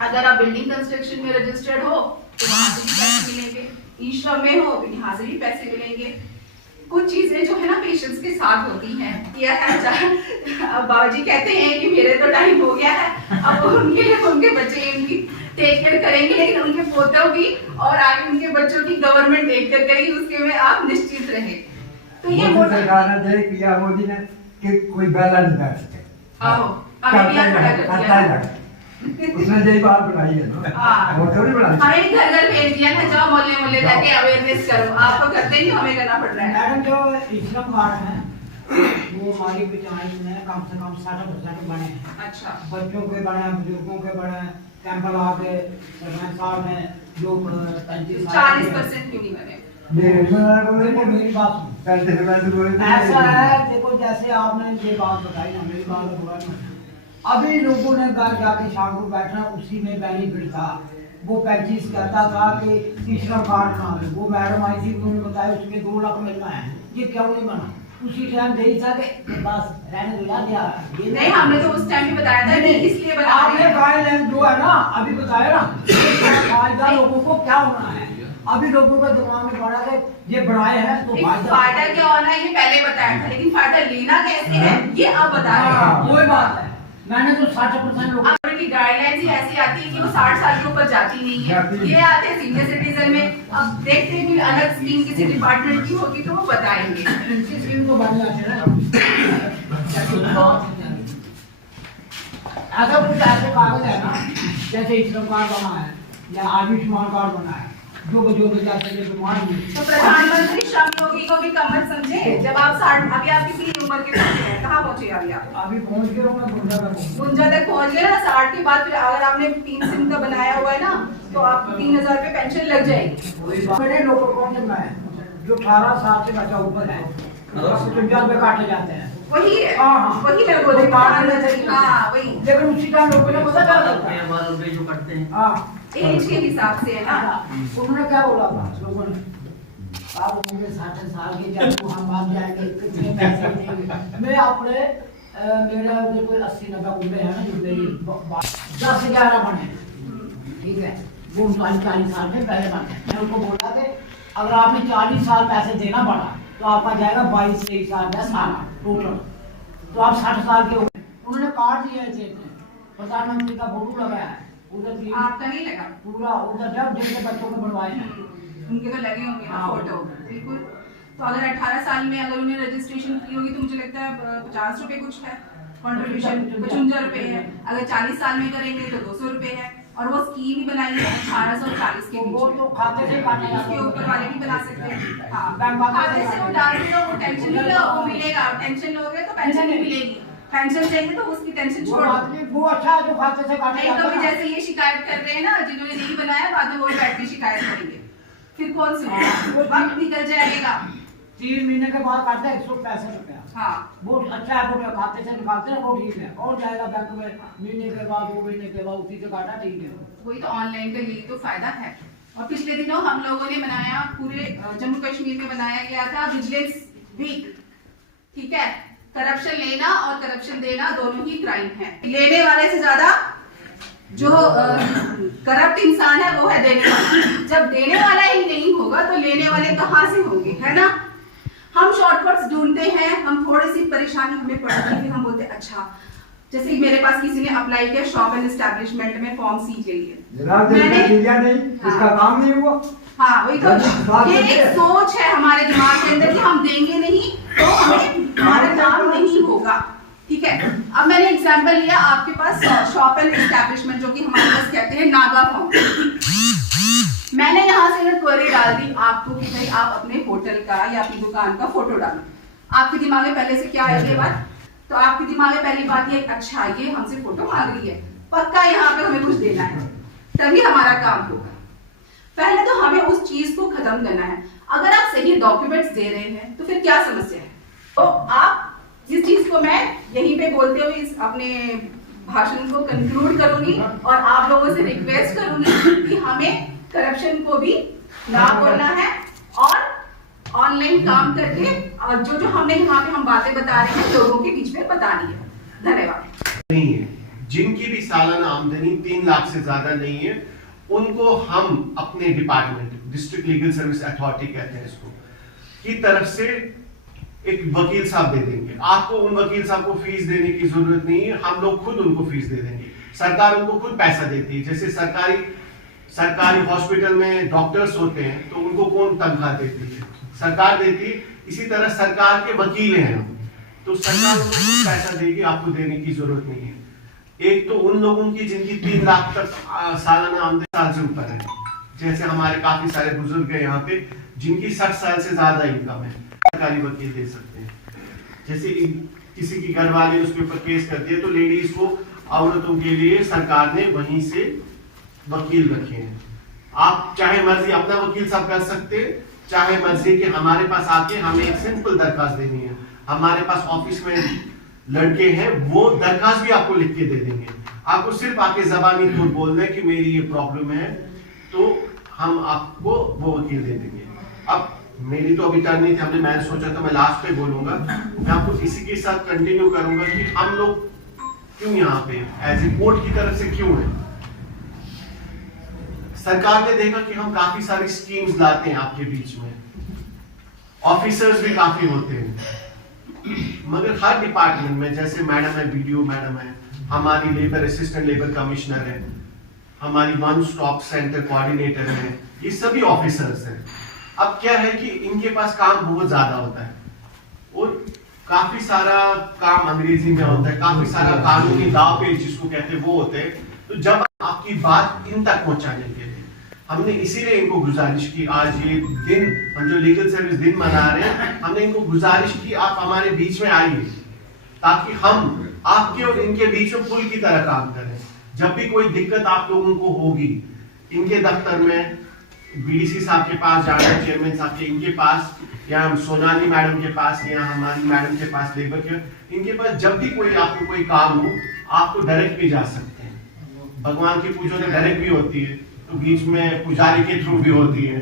अगर आप बिल्डिंग कंस्ट्रक्शन में रजिस्टर्ड हो तो वहां से भी पैसे मिलेंगे, ई श्रम में हो तो यहाँ से भी पैसे मिलेंगे। कुछ चीजें जो है ना पेशेंस के साथ होती हैं। अब बाबा जी कहते हैं कि मेरे तो टाइम हो गया है, अब उनके बच्चे उनकी टेक केयर करेंगे, लेकिन उनके पोतों की और आगे उनके बच्चों की गवर्नमेंट टेक केयर करेगी, उसके में आप निश्चित रहे। तो ये मोदी सरकार ने तय किया, मोदी ने कि कोई बैला नहीं बैठ सके। आओ हमें भी यहाँ खड़ा कर दिया, उसने यही बात बनाई है ना, हाँ। वो थोड़ी बनाई। हमें भी घर घर भेज दिया ना, जाओ मोहल्ले मोहल्ले जाके अवेयरनेस करो, आप तो करते नहीं, हमें करना पड़ रहा है। मैडम जो श्रम कार्ड है वो हमारी पंचायत में कम से कम 60% बने हैं। अच्छा, बच्चों के बने हैं, बुजुर्गों के बने हैं, कैंप लगा के सरपंच साहब ने जो 35 40% क्यों नहीं बने? देखो मेरी बात सुनो, 35% ऐसा है, देखो जैसे आपने ये बात बताई ना, मेरी बात को बुरा नहीं मानना। अभी लोगों ने घर जाके शाम को बैठना, उसी में बेनिफिट था। वो 35 कहता था कि श्रम कार्ड कहाँ है, वो मैडम आई थी, उन्होंने बताया उसके 2 लाख मिलना है, ये क्यों नहीं बना? उसी टाइम यही था कि बस रहने दो यार, ये नहीं, हमने तो उस टाइम भी बताया था कि इसलिए बना रहे आपने हैं। गाइडलाइन जो है ना अभी बताया ना, इसका फायदा लोगों को क्या होना है। अभी लोगों का दिमाग में पड़ा है ये बढ़ाए हैं तो एक फायदा क्या होना है ये पहले बताया था, लेकिन फायदा लेना कैसे है ये अब बता रहे हैं। वही बात है, मैंने तो 60% लोगों अब उनकी गाइडलाइंस ही ऐसी आती है कि वो 60 साल के ऊपर जाती नहीं है, ये आते हैं सीनियर सिटीजन में। अब देखते हैं कि अलग स्कीम किसी डिपार्टमेंट की होगी तो वो बताएंगे। इनकी स्कीम तो बन जाती है ना। ऐसा कुछ ऐसे कागज है ना, जैसे श्रम कार्ड बना है या आयुष्मान कार्ड बना है, जो बुजुर्ग जाते हैं बीमार हुए तो प्रधानमंत्री श्रम योगी को भी कमर समझे। जब आप 60 अभी आप कितनी उम्र के पहुंचे हैं, कहाँ पहुंचे अभी आप? अभी पहुंच गए होंगे गुंजा तक। गुंजा तक पहुंच गए ना, 60 के बाद फिर अगर आपने 3 सिम का बनाया हुआ है ना तो आपको 3000 रुपए पेंशन लग जाएगी। बड़े लोगों को कौन है जो 18 साल से बच्चा ऊपर है, 55 रुपए काटे जाते हैं। वही है, हाँ। वही मैं बोल रही हूँ। हाँ वही, लेकिन उसी टाइम लोगों ने पता क्या लगता है, रुपए जो कटते हैं। हाँ एज के हिसाब से है ना। उन्होंने क्या बोला था लोगों ने, आप होंगे 60 साल के, जब हम बात जाएंगे कितने पैसे देंगे। मैं अपने मेरा उधर कोई 80-90 गुंडे हैं ना जो मेरी 10-11 बने, ठीक है, वो 40 साल के पहले बने। मैं उनको बोला कि अगर आपने 40 साल पैसे देना पड़ा तो आपका जाएगा 22-23 साल का सारा टोटल, तो आप 60 साल के हो गए। उन्होंने कार्ड दिए थे, प्रधानमंत्री का फोटो लगाया है उधर भी, आपका नहीं लगा? पूरा उधर जब जिनके बच्चों को बनवाए हैं उनके तो लगे होंगे ना फोटो, बिल्कुल। तो अगर 18 साल में अगर उन्हें रजिस्ट्रेशन की होगी तो मुझे लगता है 50 रुपए कुछ है कंट्रीब्यूशन, 55 रुपए है। अगर 40 साल में करेंगे तो 200 रुपए है। और वो स्कीम भी बनाई है 1840 के वो बीच तो खाते से काटे में, उसके जाते ऊपर वाले भी बना सकते हैं। हाँ, बैंक खाते खाते से वो डाल दो, वो टेंशन नहीं लो, वो मिलेगा। टेंशन लोगे तो पेंशन नहीं मिलेगी, पेंशन चाहिए तो उसकी टेंशन वो छोड़ो। आदमी वो अच्छा है जो खाते से काटे नहीं तो जाता फिर है। जैसे ये शिकायत कर रहे हैं ना, जिन्होंने नहीं बनाया बाद में वो बैठ के शिकायत करेंगे, फिर कौन सुनेगा? वक्त निकल जाएगा। 3 महीने के बाद काटते हैं 165 रुपया। हाँ, वो अच्छा है, वो खाते से निकालते हैं, वो ठीक है। और जाएगा बैंक में महीने के बाद 2 महीने के बाद उसी से काटा, ठीक है। वही तो ऑनलाइन का यही तो फायदा है। और पिछले दिनों हम लोगों ने बनाया, पूरे जम्मू कश्मीर में बनाया गया था विजिलेंस वीक, ठीक है। करप्शन लेना और करप्शन देना दोनों ही क्राइम है। लेने वाले से ज्यादा जो करप्ट इंसान है वो है देने वाला। जब देने वाला ही नहीं होगा तो लेने वाले कहाँ से होंगे, है ना। हम शॉर्टकट्स ढूंढते हैं, हम थोड़ी सी परेशानी हमें पड़ती है, फिर हम बोलते हैं अच्छा, जैसे कि मेरे पास किसी ने अप्लाई किया शॉप एंड एस्टैब्लिशमेंट में फॉर्म सी के लिए, जनाब नहीं, इसका काम नहीं हुआ। हाँ वही तो, ये एक सोच है हमारे दिमाग के अंदर कि हम देंगे नहीं तो हमारा काम नहीं होगा, ठीक है। अब मैंने एग्जांपल लिया आपके पास शॉप एंड एस्टैब्लिशमेंट, जो कि हमारे पास कहते हैं नागा फॉर्म। मैंने यहाँ से क्वेरी डाल दी आपको कि भाई आप अपने होटल का या अपनी दुकान का फोटो डालो। आपके दिमाग में पहले से क्या है ये बात, तो आपके दिमाग में पहली बात ये, अच्छा ये हमसे फोटो मांग रही है, पक्का यहाँ पे हमें कुछ देना है, तभी हमारा काम होगा। पहले तो हमें उस चीज को खत्म करना है। अगर आप सही डॉक्यूमेंट्स दे रहे हैं तो फिर क्या समस्या है। तो आप इस चीज को मैं यहीं पे बोलते हुए इस अपने भाषण को कंक्लूड करूंगी और आप लोगों से रिक्वेस्ट करूंगी कि हमें करप्शन को भी ना बोलना है और ऑनलाइन काम करके और जो जो हमने यहाँ पे हम बातें बता रहे हैं लोगों के बीच में बतानी है। धन्यवाद। नहीं है, जिनकी भी सालाना आमदनी 3 लाख से ज्यादा नहीं है, उनको हम अपने department, district legal service authority कहते हैं इसको, की तरफ से एक वकील साहब दे देंगे। आपको उन वकील साहब को फीस देने की जरूरत नहीं है, हम लोग खुद उनको फीस दे देंगे। सरकार उनको खुद पैसा देती है। जैसे सरकारी हॉस्पिटल में डॉक्टर्स होते हैं तो उनको कौन तनख्वाह देती है? सरकार देती है। इसी तरह सरकार के वकील हैं तो सरकार उनको खुद पैसा देगी, आपको देने की जरूरत नहीं है। एक तो उन लोगों की जिनकी 3 लाख तक सालाना आमदनी साल से ऊपर है, जैसे हमारे काफी सारे बुजुर्ग हैं यहाँ पे जिनकी 60 साल से ज्यादा इनकम है, सरकारी वकील दे सकते हैं। जैसे किसी की घरवाली उसके ऊपर केस कर दिया तो लेडीज को, औरतों के लिए सरकार ने वहीं से वकील रखे हैं। आप चाहे मर्जी अपना वकील सब कर सकते हैं, चाहे मर्जी के हमारे पास आके हमें एक सिंपल दरखास्त देनी है। हमारे पास ऑफिस में लड़के हैं, वो दरखास्त भी आपको लिख के दे देंगे। आपको सिर्फ आके जबानी तौर बोलना है कि मेरी ये प्रॉब्लम है, तो हम आपको वो वकील दे देंगे। अब मेरी तो अभी टर्न नहीं थी, मैंने सोचा था मैं लास्ट पे बोलूंगा। मैं आपको इसी के साथ कंटिन्यू करूंगा कि हम लोग क्यों यहाँ पे एज ए कोर्ट की तरफ से क्यों है। सरकार ने देखा कि हम काफी सारी स्कीम्स लाते हैं आपके बीच में, ऑफिसर्स भी काफी होते हैं, मगर हर डिपार्टमेंट में, जैसे मैडम है, बीडीओ मैडम है, हमारी लेबर असिस्टेंट लेबर कमिश्नर है, हमारी वन स्टॉप सेंटर कोऑर्डिनेटर है, ये सभी ऑफिसर्स हैं। अब क्या है कि इनके पास काम बहुत ज्यादा होता है और काफी सारा काम अंग्रेजी में होता है, काफी सारा कानूनी दाव पेच जिसको कहते हैं वो होते हैं। तो जब आपकी बात इन तक पहुंचाने के लिए हमने इसीलिए इनको गुजारिश की, आज ये दिन हम जो लीगल सर्विस दिन मना रहे हैं, हमने इनको गुजारिश की आप हमारे बीच में आइए ताकि हम आपके और इनके बीच में पुल की तरह काम करें। जब भी कोई दिक्कत आप लोगों को होगी, इनके दफ्तर में बीडीसी साहब के पास जाना है, चेयरमैन साहब के, इनके पास, या हम सोनाली मैडम के पास, या हमारी मैडम के पास, लेबर के, इनके पास जब भी कोई आपको कोई काम हो, आपको डायरेक्ट भी जा सकते हैं। भगवान की पूजा तो डायरेक्ट भी होती है, तो बीच में पुजारी के थ्रू भी होती है।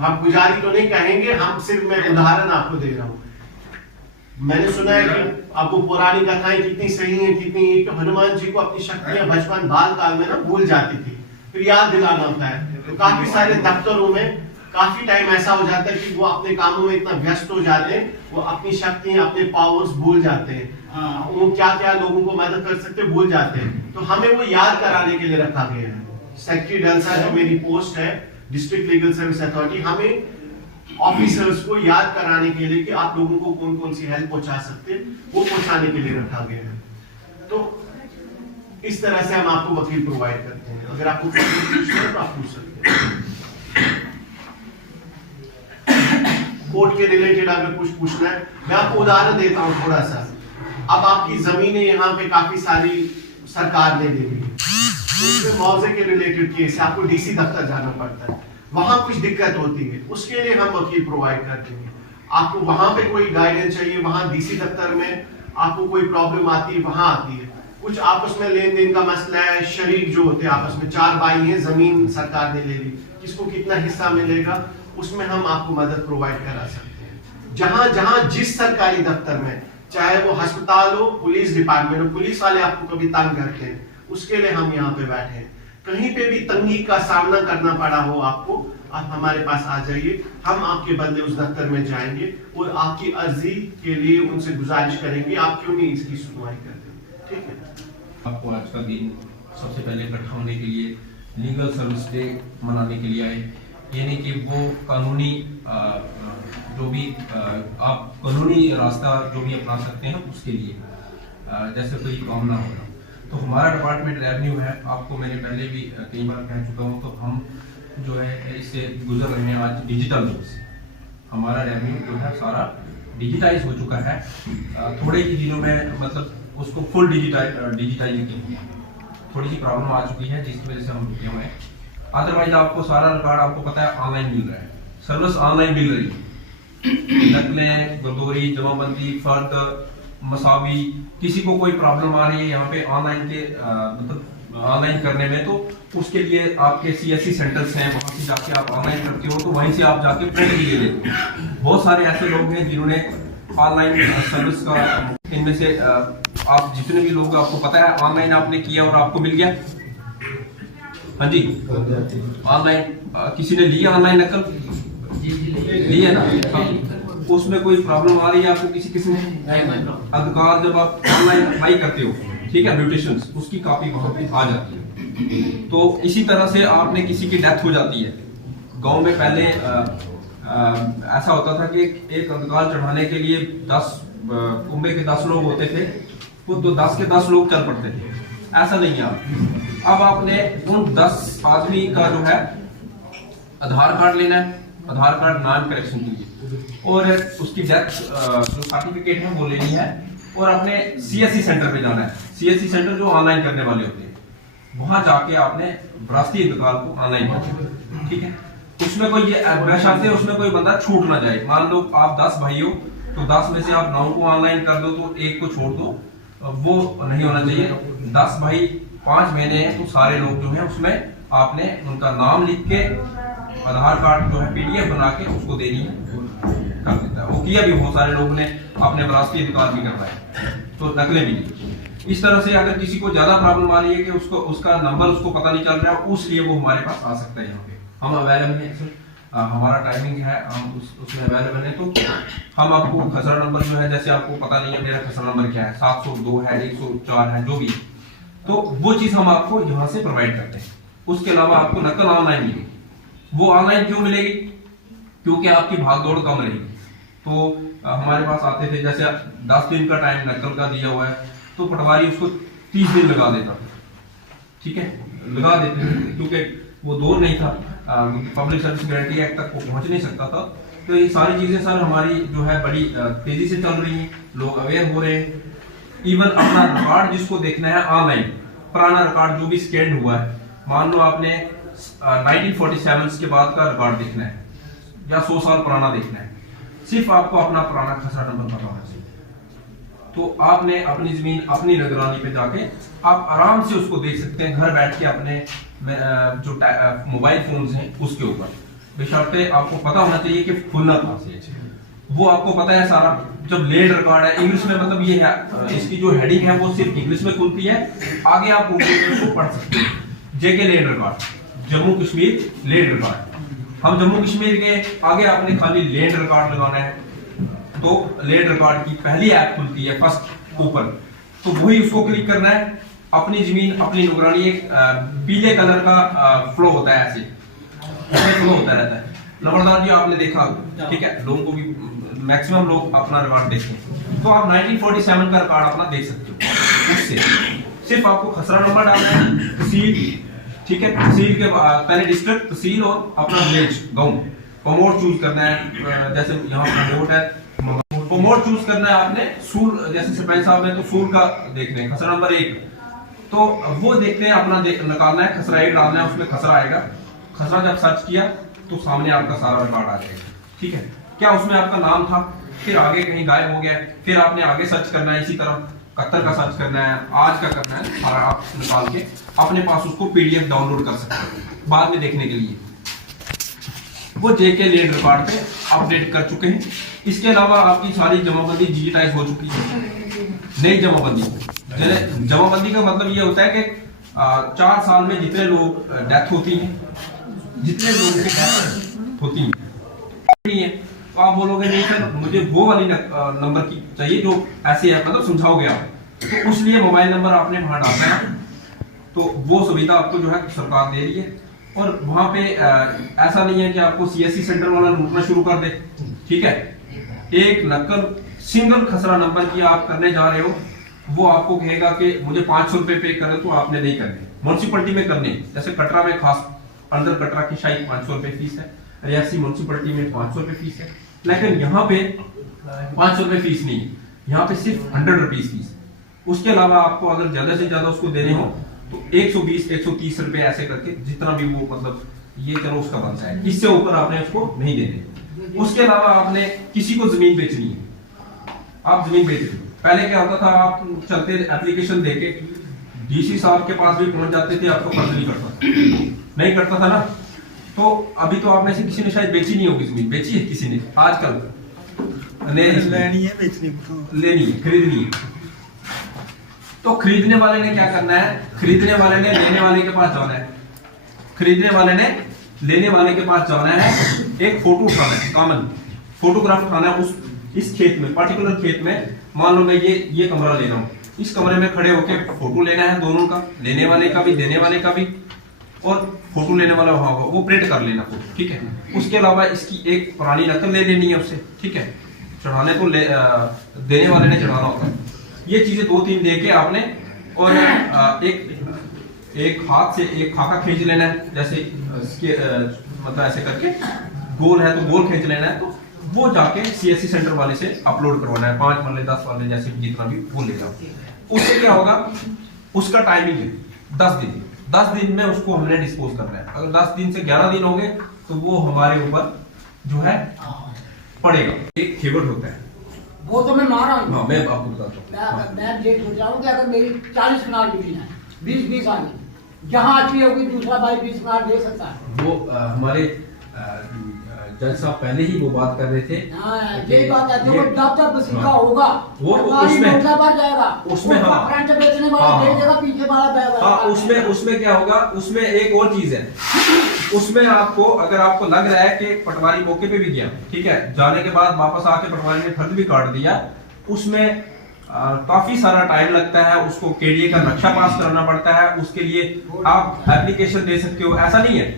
हम पुजारी तो नहीं कहेंगे, हम सिर्फ मैं उदाहरण आपको दे रहा हूँ। मैंने सुना है कि आपको पुरानी कथाएं कितनी सही हैं, कितनी, हनुमान जी को अपनी शक्तियां बचपन बाल काल में ना भूल जाती थी, फिर याद दिलाना होता है। तो काफी सारे दफ्तरों में काफी टाइम ऐसा हो जाता है कि वो अपने कामों में इतना व्यस्त हो जाते हैं, वो अपनी शक्तियां, अपने पावर्स भूल जाते हैं, वो क्या क्या लोगों को मदद कर सकते भूल जाते हैं। तो हमें वो याद कराने के लिए रखा गया है। सेक्रेटरी डलसा जो मेरी पोस्ट है डिस्ट्रिक्ट लीगल सर्विस अथॉरिटी, हमें ऑफिसर्स को याद कराने के लिए कि आप लोगों को कौन कौन सी हेल्प पहुंचा सकते हैं, वो पहुंचाने के लिए रखा गया है। तो इस तरह से हम आपको वकील प्रोवाइड करते हैं। अगर आपको पूछना है तो आप पूछ सकते हैं। कोर्ट के रिलेटेड अगर कुछ पूछना है, मैं आपको उदाहरण देता हूं थोड़ा सा। अब आपकी जमीनें यहाँ पे काफी सारी सरकार ने दे दी, उसमें मुआवजे के रिलेटेड केस है, आपको डीसी दफ्तर जाना पड़ता है, वहां कुछ दिक्कत होती है, उसके लिए हम वकील प्रोवाइड करते हैं। आपको वहां पे कोई गाइडेंस चाहिए, वहां डीसी दफ्तर में आपको कोई प्रॉब्लम आती है, वहां आती है। कुछ आपस में लेन देन का मसला है, शरीक जो होते हैं आपस में, 4 भाई हैं, जमीन सरकार ने ले ली, किसको कितना हिस्सा मिलेगा, उसमें हम आपको मदद प्रोवाइड करा सकते हैं। जहां जहां जिस सरकारी दफ्तर में, चाहे वो अस्पताल हो, पुलिस डिपार्टमेंट हो, पुलिस वाले आपको कभी तंग करते हैं, उसके लिए हम यहाँ पे बैठे हैं। कहीं पे भी तंगी का सामना करना पड़ा हो आपको, आप हमारे पास आ जाइए, हम आपके बदले उस दफ्तर में जाएंगे और आपकी अर्जी के लिए उनसे गुजारिश करेंगे, आप क्यों नहीं इसकी सुनवाई करते। ठीक है, आपको आज का दिन सबसे पहले इकट्ठा होने के लिए लीगल सर्विस डे मनाने के लिए आए, यानी कि वो कानूनी जो भी आप कानूनी रास्ता जो भी अपना सकते हैं उसके लिए, जैसे कोई काम ना होना। तो हमारा डिपार्टमेंट रेवेन्यू है, आपको मैंने पहले भी कई बार कह चुका हूँ, तो हम जो है इससे गुजर रहे हैं आज डिजिटल रूप से। हमारा रेवेन्यू जो है सारा डिजिटाइज हो चुका है, थोड़े ही दिनों में मतलब उसको फुल डिजिटाइज की थोड़ी सी प्रॉब्लम आ चुकी है, जिसकी वजह से हम रुके हुए हैं। अदरवाइज आपको सारा रिकॉर्ड आपको पता है ऑनलाइन मिल रहा है, सर्विस ऑनलाइन मिल रही है। नकलें, गरदौरी, जमाबंदी, फर्द, मसावी, किसी को कोई प्रॉब्लम आ रही है यहाँ पे ऑनलाइन के मतलब ऑनलाइन करने में, तो उसके लिए आपके CSC सेंटर्स हैं, वहाँ से जाके आप ऑनलाइन करते हो, तो वहीं से आप जाके प्रिंट भी ले लेते हो। बहुत सारे ऐसे लोग हैं जिन्होंने ऑनलाइन सर्विस का, इनमें से आप जितने भी लोग आपको पता है ऑनलाइन आपने किया और आपको मिल गया। हाँ जी, ऑनलाइन किसी ने लिया ऑनलाइन नकल ली है ना, उसमें कोई प्रॉब्लम आ रही है आपको किसी किसी ने अधिकार, जब आप ऑनलाइन अप्लाई करते हो ठीक है, म्यूटेशंस, उसकी कॉपी वहां पे आ जाती है। तो इसी तरह से आपने किसी की डेथ हो जाती है, गांव में पहले ऐसा होता था कि एक अंतकाल चढ़ाने के लिए 10 कुंबे के 10 लोग होते थे, वो तो 10 के 10 लोग चल पड़ते थे। ऐसा नहीं है, अब आपने उन 10 आदमी का जो है आधार कार्ड लेना है, आधार कार्ड नाम करेक्शन के लिए, और उसकी डेथ जो सर्टिफिकेट है वो लेनी है, और अपने CSC सेंटर पे जाना है। CSC सेंटर जो ऑनलाइन करने वाले होते हैं, वहां जाके आपने विरासती इंतकाल को ऑनलाइन करना, ठीक है। उसमें कोई ये बशर्ते उसमें कोई बंदा छूट ना जाए। मान लो आप 10 भाई हो, तो 10 में से आप 9 को ऑनलाइन कर दो, तो एक को छोड़ दो, वो नहीं होना चाहिए। 10 भाई 5 महीने हैं, तो सारे लोग जो हैं उसमें आपने उनका नाम लिख के आधार कार्ड जो है PDF बना के उसको देनी है, कर देता है। वो किया भी बहुत सारे लोगों ने, अपने विरासती इंतकाल भी करता है, तो नकलें भी ली। इस तरह से अगर किसी को ज्यादा प्रॉब्लम आ रही है कि उसको उसका नंबर उसको पता नहीं चल रहा है, उसलिए वो हमारे पास आ सकता है। यहाँ पे हम अवेलेबल हैं सर, हमारा टाइमिंग है, हम उसमें अवेलेबल है। तो हम आपको खसरा नंबर जो है, जैसे आपको पता नहीं है मेरा खसरा नंबर क्या है, 702 है, 104 है, जो भी, तो वो चीज हम आपको यहाँ से प्रोवाइड करते हैं। उसके अलावा आपको नकल ऑनलाइन मिलेगी। वो ऑनलाइन क्यों मिलेगी? क्योंकि आपकी भागदौड़ कम रहेगी। तो हमारे पास आते थे, जैसे 10 दिन का टाइम नकल का दिया हुआ है, तो पटवारी उसको 30 दिन लगा देता, ठीक है, लगा देते थे, क्योंकि वो दौर नहीं था, पब्लिक सर्विस गारंटी एक्ट तक वो पहुंच नहीं सकता था। तो ये सारी चीजें सर हमारी जो है बड़ी तेजी से चल रही हैं, लोग अवेयर हो रहे हैं। इवन अपना रिकॉर्ड जिसको देखना है ऑनलाइन, पुराना रिकॉर्ड जो भी स्कैन हुआ है, मान लो आपने 1947 के बाद का रिकॉर्ड देखना है या 100 साल पुराना देखना है, सिर्फ आपको अपना पुराना खसरा नंबर पता होना चाहिए। तो आपने अपनी जमीन अपनी निगरानी पे जाके आप आराम से उसको देख सकते हैं, घर बैठ के अपने जो मोबाइल फोन्स हैं उसके ऊपर। बेशर्ते आपको पता होना चाहिए कि खुलना कहां से है, वो आपको पता है सारा। जब लैंड रिकॉर्ड है इंग्लिश में, मतलब ये है, इसकी जो हेडिंग है वो सिर्फ इंग्लिश में खुलती है, आगे आप उसको पढ़ सकते हैं। JK land record, Jammu Kashmir land record, हम जम्मू कश्मीर के आगे आपने खाली लैंड रिकॉर्ड लगाना है, तो लैंड रिकॉर्ड की पहली ऐप खुलती है फर्स्ट ऊपर, तो वही उसको क्लिक करना है। अपनी जमीन अपनी निगरानी, एक पीले कलर का फ्लो होता है, ऐसे फ्लो होता रहता है। लबड़दार जी आपने देखा, ठीक है, लोगों को भी मैक्सिमम लोग अपना रिकॉर्ड देखते हैं, तो आप 1947 का रिकॉर्ड अपना देख सकते हो। उससे सिर्फ आपको खसरा नंबर डालना है, तहसील, ठीक है, तहसील के पहले डिस्ट्रिक्ट, तहसील और अपना विलेज, गांव, प्रमोट चूज करना है। जैसे यहाँ प्रमोट है, प्रमोट चूज करना है आपने। सूल, जैसे सरपंच साहब ने तो सूल का देखने खसरा नंबर 1, तो वो देखते हैं, अपना निकालना है, खसरा 1 डालना है, उसमें खसरा आएगा। खसरा जब सर्च किया तो सामने आपका सारा रिकॉर्ड आ जाएगा, ठीक है। क्या उसमें आपका नाम था, फिर आगे कहीं गायब हो गया, फिर आपने आगे सर्च करना है, इसी तरह 71 का सर्च करना है, आज का करना है, सारा आप निकाल के अपने पास उसको PDF डाउनलोड कर सकते हैं बाद में देखने के लिए। वो जेके लैंड रिकॉर्ड पे अपडेट कर चुके हैं। इसके अलावा आपकी सारी जमाबंदी डिजिटाइज हो चुकी है। नई जमाबंदी, जमाबंदी का मतलब ये होता है कि 4 साल में जितने लोग डेथ होती है, जितने लोगों की डेथ होती है, तो आप बोलोगे नहीं सर मुझे वो वाली नंबर की चाहिए जो ऐसे है, मतलब समझाओगे आप, तो उसलिए मोबाइल नंबर आपने वहां डालना है। तो वो सुविधा आपको जो है सरकार दे रही है। और वहां पे ऐसा नहीं है कि आपको CSC सेंटर वाला लूटना शुरू कर दे, ठीक है। एक नकल सिंगल खसरा नंबर की आप करने जा रहे हो, वो आपको कहेगा कि मुझे 500 रुपए पे करे, तो आपने नहीं करने। म्युनिसिपैलिटी में करने, जैसे कटरा में खास, अंदर कटरा की शायद 500 रुपए फीस है, रियासी म्युनिसिपैलिटी में 500 रुपए फीस है, लेकिन यहाँ पे 500 रुपए फीस नहीं है, यहाँ पे सिर्फ 100 रुपीज फीस। उसके अलावा आपको अगर ज्यादा से ज्यादा उसको देने हो तो 120-130 रुपए ऐसे करके, जितना भी वो मतलब ये चलो उसका बनता है, इससे ऊपर आपने उसको नहीं देने। उसके अलावा आपने किसी को जमीन बेचनी है, आप जमीन बेच रहे हो, पहले क्या होता था, आप चलते एप्लीकेशन देके DC साहब के पास भी पहुंच जाते थे, आपको फर्ज नहीं करता था ना। तो अभी तो आप में से किसी ने शायद बेची नहीं होगी जमीन, बेची है किसी ने आजकल? लेनी है, लेनी है, खरीदनी है। तो खरीदने वाले ने क्या करना है, खरीदने वाले ने लेने वाले के पास जाना है, खरीदने वाले ने लेने वाले के पास जाना है, एक फोटो उठाना है, कॉमन फोटोग्राफ उठाना है उस इस खेत में, पर्टिकुलर खेत में। मान लो मैं ये कमरा ले रहा हूँ, इस कमरे में खड़े होके फोटो लेना है दोनों का, लेने वाले का भी देने वाले का भी, और फोटो लेने वाला वहां होगा वो प्रिंट कर लेना फोटो, ठीक है। उसके अलावा इसकी एक पुरानी नकल ले लेनी है उससे, ठीक है। चढ़ाने को देने वाले ने चढ़ाना होता है। ये चीजें 2-3 दे के आपने, और एक हाथ से एक खाका खींच लेना है, जैसे इसके मतलब ऐसे करके गोल है तो गोल खींच लेना है, तो वो जाके CSC सेंटर वाले से अपलोड करवाना है, 5 वाले 10 वाले जैसे जितना भी वो ले जाओ। उससे क्या होगा, उसका टाइमिंग है 10 दिन में उसको हमने डिस्पोज करना है। अगर 10 दिन से 11 दिन हो गए तो वो हमारे ऊपर जो है पड़ेगा। एक खेवट होता है, वो तो मैं मान रहा हूँ। हाँ मैं आपको बताता हूँ। मैं ये सोच रहा हूँ कि अगर मेरी 40 कनाल जमीन है, 20 आ गई, जहाँ अच्छी होगी दूसरा भाई 20 कनाल दे सकता है। वो हमारे जज साहब पहले ही वो बात कर रहे थे। हाँ, यही बात है, जो दफ्तर बसीका होगा वो सरकारी उसमें नोटा पर जाएगा, उसमें हाँ फ्रंट बेचने वाला हाँ, दे देगा, पीछे वाला बैग हाँ उसमें क्या होगा, उसमें एक और चीज है, उसमें आपको अगर आपको लग रहा है कि पटवारी मौके पे भी गया, ठीक है, जाने के बाद वापस आके पटवारी ने फर्ज भी काट दिया, उसमें काफी सारा टाइम लगता है, उसको केडीए का नक्शा पास करना पड़ता है, उसके लिए आप एप्लीकेशन दे सकते हो। ऐसा नहीं है,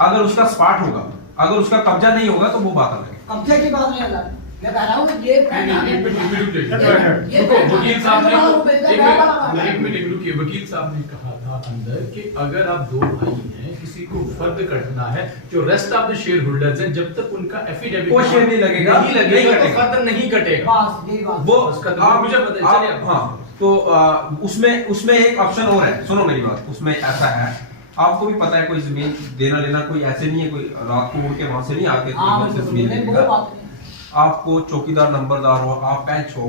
अगर उसका स्पॉट होगा, अगर उसका कब्जा नहीं होगा तो वो बात अलग है। कब्जे की बात नहीं अलग, मैं कह रहा हूँ ये वकील साहब ने कहा था अंदर कि अगर आप 2 भाई हैं, किसी को फर्द करना है, जो rest of the share holders हैं, जब तक उनका एफिडेविट कोई शेयर नहीं लगेगा, नहीं तो फर्द नहीं कटेगा। वो आप मुझे बताइए। हाँ, तो उसमें एक ऑप्शन और है, सुनो मेरी बात। उसमें ऐसा है, आपको भी पता है कोई जमीन देना लेना कोई ऐसे नहीं है, कोई रात को उड़ के वहां से नहीं आके जमीन देगा। आपको चौकीदार नंबरदार हो, आप पैंच हो,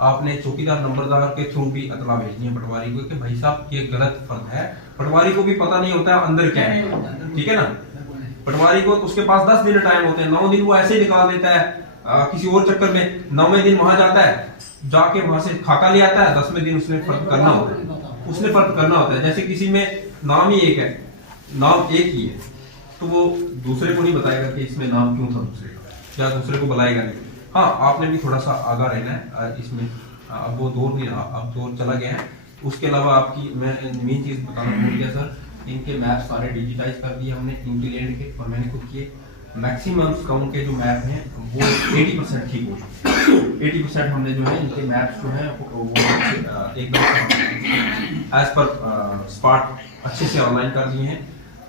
आपने चौकीदार नंबरदार के थ्रू भी इतला भेजनी है पटवारी को कि भाई साहब ये गलत फर्द है। पटवारी को भी पता नहीं होता है अंदर क्या है, ठीक है ना। पटवारी को उसके पास 10 दिन टाइम होते हैं, 9 दिन वो ऐसे ही निकाल देता है किसी और चक्कर में। 9वें दिन वहां जाता है, जाके वहां से खाका ले आता है, 10वें दिन उसने फर्द करना होता है, उसने फर्द करना होता है। जैसे किसी में नाम ही एक है, नाम एक ही है, तो वो दूसरे को नहीं बताएगा कि इसमें नाम क्यों था दूसरे का, या दूसरे को बुलाएगा नहीं। हाँ, आपने भी थोड़ा सा आगा रहना है इसमें। अब वो दौर नहीं रहा, अब दौर चला गया है। उसके अलावा आपकी मैं मेन चीज बताना भूल गया सर, इनके मैप सारे डिजिटाइज कर दिए हमने इंटीलैंड के, और मैंने खुद किए। मैक्सिमम काउंट के जो मैप हैं वो 80% ठीक हो चुके हैं। 80% हमने जो है इनके मैप्स जो है वो एकदम एज पर स्पॉट अच्छे से ऑनलाइन कर दिए हैं।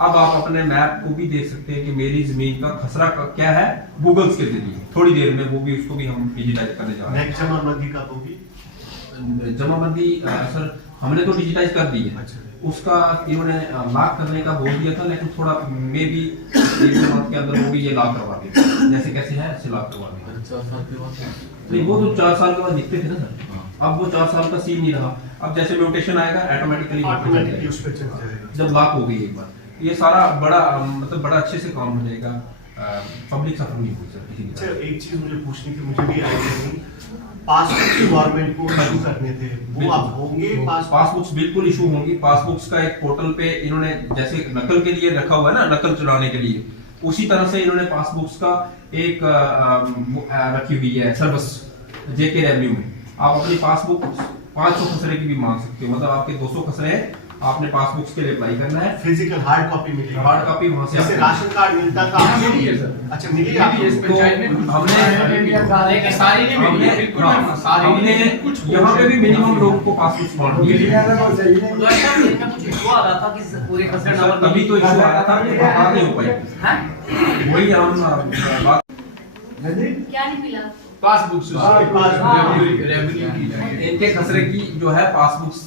अब आप अपने मैप को भी देख सकते हैं कि मेरी जमीन का खसरा क्या है गूगल्स के जरिए। थोड़ी देर में वो भी उसको भी हम डिजिटाइज करने जा रहे हैं। जमाबंदी कब होगी? जमाबंदी सर हमने तो डिजिटाइज कर दी है। उसका इन्होंने लॉक करने का बोल दिया था, लेकिन थोड़ा मे बी 1 मंथ के अंदर वो भी ये लॉक करवा देगा, जैसे कैसे है ऐसे लॉक करवा देगा। नहीं, वो तो 4 साल के बाद दिखते थे ना सर, अब वो 4 साल का सीन नहीं रहा। अब जैसे म्यूटेशन आएगा ऑटोमेटिकली उस पे चल जाएगा। जब लॉक हो गई एक बार, ये सारा बड़ा मतलब बड़ा अच्छे से काम हो जाएगा। पब्लिक सफर नहीं होगी सर किसी अच्छा, एक चीज मुझे पूछनी थी, मुझे भी आइडिया नहीं, पासबुक गवर्नमेंट को इशू करने थे, वो अब होंगे? पासबुक्स बिल्कुल इशू होंगी। पासबुक्स का एक पोर्टल पे इन्होंने जैसे नकल के लिए रखा हुआ है ना, नकल चुराने के लिए, उसी तरह से इन्होंने पासबुक्स का एक रखी हुई है सर्विस जेके रेवेन्यू में। आप अपनी पासबुक 500 खसरे की भी मांग सकते हो, मतलब आपके 200 खसरे हैं, आपने पासबुक्स के लिए अप्लाई करना है। फिजिकल हार्ड कॉपी मिलेगी? हार्ड कॉपी वहां से जैसे राशन कार्ड मिलता था मिली है सर। अच्छा, मिली तो हमने यहाँ पे भी मिनिमम लोगों को पासबुक बांट दिए। तभी तो इशू आ रहा था कि बात नहीं हो पाई, वही हम बात। क्या नहीं मिला? पासबुक इनके खसरे की जो है पासबुक्स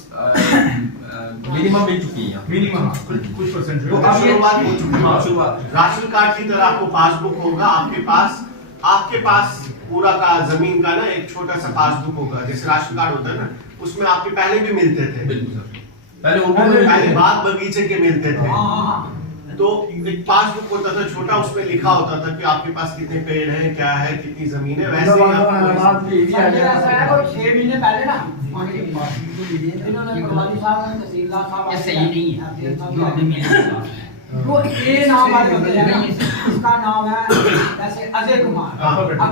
मिनिमम मिल चुकी है, मिनिमम कुछ परसेंट तो अब शुरुआत हो चुकी है। हाँ, शुरुआत। राशन कार्ड की तरह आपको पासबुक होगा, आपके पास पूरा का जमीन का ना एक छोटा सा पासबुक होगा, जैसे राशन कार्ड होता है ना, उसमें आपके पहले भी मिलते थे। बिल्कुल सर, पहले बाग बगीचे के मिलते थे, तो एक पासबुक होता था छोटा, उसमें लिखा होता था कि आपके पास कितने पेड़ हैं, क्या है, कितनी जमीन है। वैसे ही आपको 6 महीने पहले ना इन्होंने पटवारी साहब ने तहसीलदार साहब ये सही नहीं है। वो ए नाम वाले होते हैं ना, उसका नाम है जैसे अजय कुमार। अब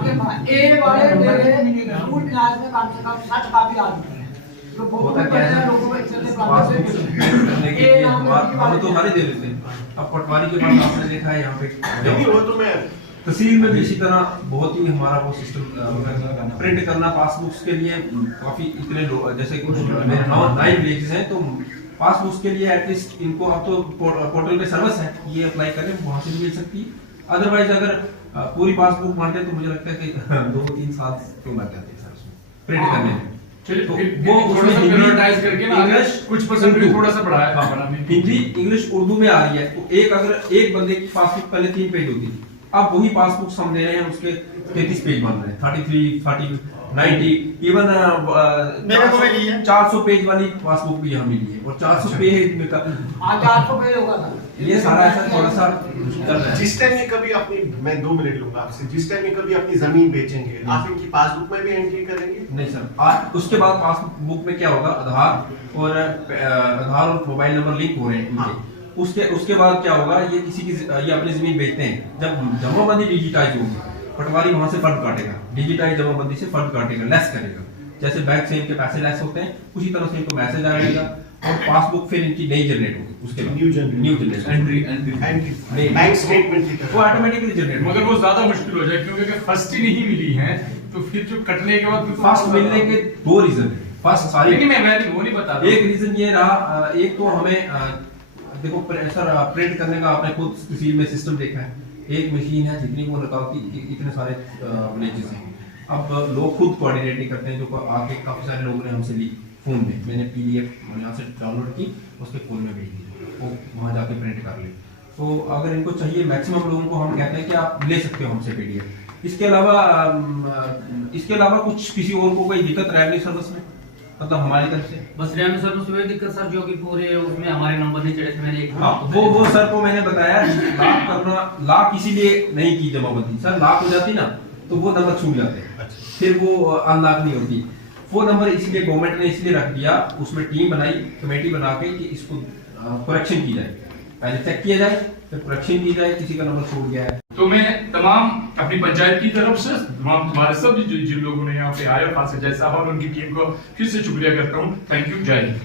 ए वाले मेरे स्कूल क्लास में कम से कम 60 कापी आ चुके हैं, तो होता क्या है लोगों को एक्सेल में पासबुक प्राप्त करने के लिए हम तो हमारे दे देते हैं। अब पटवारी के बाद आपने देखा है यहाँ पे नहीं वो तो मैं तहसील में भी इसी तरह बहुत ही हमारा वो सिस्टम प्रिंट करना पासबुक्स के लिए काफी इतने जैसे कुछ मेरे 9 विलेजेस हैं तो पासबुक्स के लिए एटलीस्ट इनको अब तो पोर्टल पे सर्विस है, ये अप्लाई करें वहां से मिल सकती है। अदरवाइज अगर पूरी पासबुक मांगते तो मुझे लगता है कि 2-3 साल क्यों लग जाते हैं सर उसमें प्रिंट करने में। चलिए तो वो वो थोड़ा सा उसमें prioritize करके ना अगर इंग्लिश कुछ परसेंट भी थोड़ा सा बढ़ाया था बना में हिंदी इंग्लिश उर्दू में आ रही है तो अगर एक बंदे की पासबुक पहले 3 पेज होती थी, अब वही पासबुक हम दे रहे हैं उसके 33 पेज बन रहे हैं, 33, 40, 90 इवन 400 पेज वाली पासबुक भी यहाँ मिली है और 400 पेज में आज 800 पे होगा था ये सारा ऐसा थोड़ा सा चल रहा है। जिस टाइम ये कभी अपनी मैं 2 मिनट लूंगा आपसे, जिस टाइम ये कभी अपनी जमीन बेचेंगे आप इनकी पासबुक में भी एंट्री करेंगे? नहीं सर, उसके बाद पासबुक में क्या होगा, आधार और मोबाइल नंबर लिंक हो रहे हैं इनके। उसके बाद क्या होगा, ये किसी की ये अपनी जमीन बेचते हैं, जब जमाबंदी डिजिटाइज होगी पटवारी वहां से फर्द काटेगा, डिजिटाइज जमाबंदी से फर्द काटेगा, लेस करेगा। जैसे बैंक से इनके पैसे लेस होते हैं उसी तरह से इनको मैसेज आएगा और पासबुक फिर इनकी नई जनरेट होगी। उसके बाद new generation entry bank statement की वो तरह ऑटोमेटिकली जनरेट मगर वो ज्यादा मुश्किल हो जाए क्योंकि अगर फर्स्ट ही नहीं मिली है तो फिर जो कटने के बाद फर्स्ट मिलने के 2 रीजन है। फर्स्ट सारी लेकिन मैं वो नहीं बता रहा एक रीजन ये रहा, एक तो हमें देखो सर प्रिंट करने का आपने खुद तहसील में सिस्टम देखा है, एक मशीन है जितनी वो लगाती इतने सारे विलेजेस हैं। अब लोग खुद कोऑर्डिनेट नहीं करते हैं, जो आके काफी सारे लोगों ने हमसे ली फोन में, मैंने PDF यहाँ से डाउनलोड की उसके फोन में भेज दी, वो वहाँ जाके प्रिंट कर ले। तो अगर इनको चाहिए मैक्सिमम लोगों को हम कहते हैं कि आप ले सकते हो हमसे PDF। इसके अलावा कुछ किसी और को कोई दिक्कत रेवेन्यू सर्विस में, मतलब हमारी तरफ से बस रेवेन्यू सर्विस में दिक्कत सर जो कि पूरे उसमें हमारे नंबर नहीं चढ़े थे। मैंने एक वो सर को मैंने बताया लाख करना, लाख इसीलिए नहीं की जमाबंदी सर, लाख हो जाती ना तो वो नंबर छूट जाते हैं, फिर वो अनलॉक नहीं होती। वो नंबर इसलिए गवर्नमेंट ने इसलिए रख दिया, उसमें टीम बनाई कमेटी बना के कि इसको करेक्शन की जाए, पहले चेक किया जाए फिर करेक्शन की जाए, किसी का नंबर छूट गया है। तो मैं तमाम अपनी पंचायत की तरफ से तमाम तुम्हारे सब जिन लोगों ने यहाँ पे आए खास जय साहब और उनकी टीम को फिर से शुक्रिया करता हूँ। थैंक यू, जय हिंद।